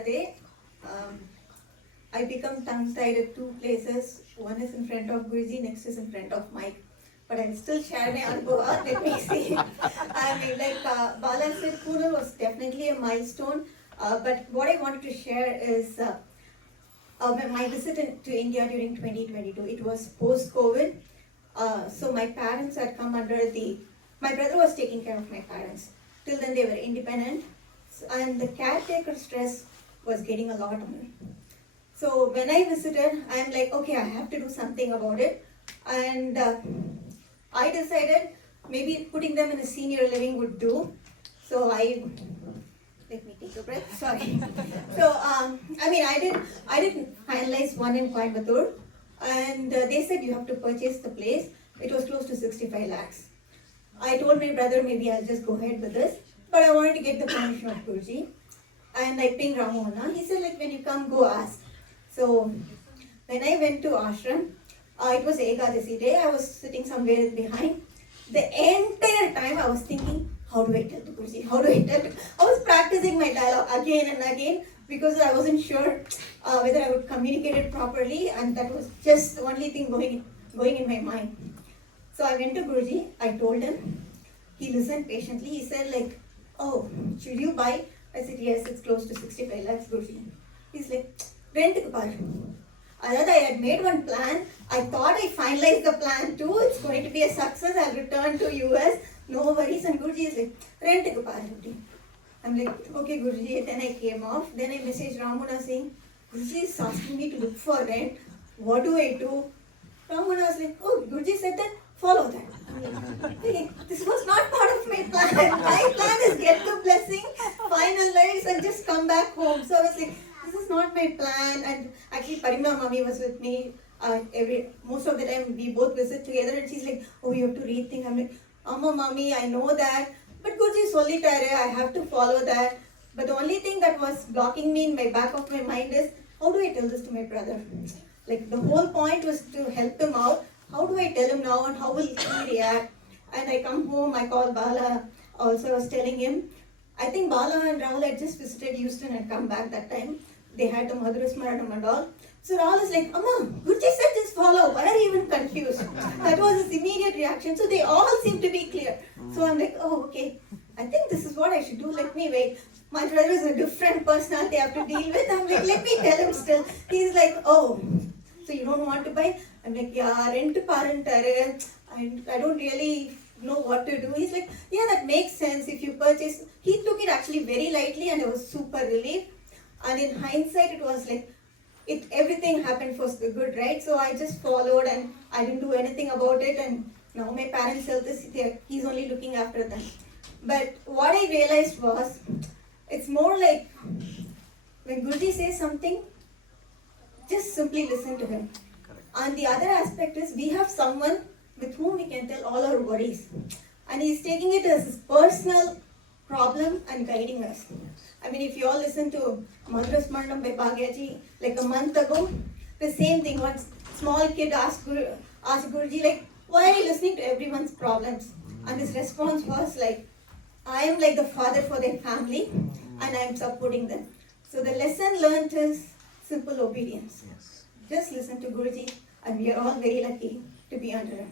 Day, um, I become tongue-tied at two places. One is in front of Guruji, next is in front of Mike. But I'll still share my anubhava. Let me see. I mean, Bala said, Pune was definitely a milestone. But what I wanted to share is my visit to India during 2022. It was post-COVID. So my parents had come under my brother was taking care of my parents. Till then they were independent. And the caretaker stress was getting a lot on me. So when I visited, I'm like, okay, I have to do something about it. And I decided maybe putting them in a senior living would do. So let me take a breath, sorry. So, I didn't finalize one in Coimbatore. And they said you have to purchase the place. It was close to 65 lakhs. I told my brother maybe I'll just go ahead with this. But I wanted to get the permission of Guruji. And I pinged Ramona. He said, when you come, go ask. So when I went to ashram, it was Ekadasi day. I was sitting somewhere behind. The entire time I was thinking, how do I tell to Guruji? How do I tell to... I was practicing my dialogue again and again because I wasn't sure whether I would communicate it properly, and that was just the only thing going in my mind. So I went to Guruji. I told him. He listened patiently. He said oh, should you buy? I said, yes, it's close to 65 lakhs, Guruji. He's like, rent ku par. I had made one plan. I thought I finalized the plan too. It's going to be a success. I'll return to US. No worries. And Guruji is like, rent ku par. I'm like, okay, Guruji. Then I came off. Then I messaged Ramona saying, Guruji is asking me to look for rent. What do I do? Ramona was like, oh, Guruji said that. Follow that. Hey, this was not part of my plan. My plan is get the blessing, finalize, and just come back home. So I was like, this is not my plan. And actually, Parima Mami was with me. Most of the time, we both visit together, and she's like, oh, you have to rethink. I'm like, Amma Mami, I know that. But Guruji solitary, I have to follow that. But the only thing that was blocking me in my back of my mind is, how do I tell this to my brother? The whole point was to help him out. How do I tell him now and how will he react? And I come home, I call Bala. Also, I was telling him, I think Bala and Rahul had just visited Houston and come back that time. They had the Madhurasmaranam and all. So Rahul is like, Amma, Guruji said just follow. Why are you even confused? That was his immediate reaction. So they all seem to be clear. So I'm like, oh, okay. I think this is what I should do. Let me wait. My brother is a different personality I have to deal with. I'm like, let me tell him still. He's like, oh, so you don't want to buy? I'm like, yeah, rent parent, I don't really know what to do. He's like, yeah, that makes sense if you purchase. He took it actually very lightly and I was super relieved. And in hindsight, it was like, everything happened for the good, right? So I just followed and I didn't do anything about it. And now my parents' health is there. He's only looking after them. But what I realized was, it's more like when Guruji says something, just simply listen to him. And the other aspect is we have someone with whom we can tell all our worries. And he's taking it as his personal problem and guiding us. I mean, if you all listen to Madhurasmaranam by Bhagyaji, a month ago, the same thing. One small kid asked Guruji, why are you listening to everyone's problems? And his response was I am like the father for their family and I am supporting them. So the lesson learned is simple obedience. Yes. Just listen to Guruji, and we are all very lucky to be under him.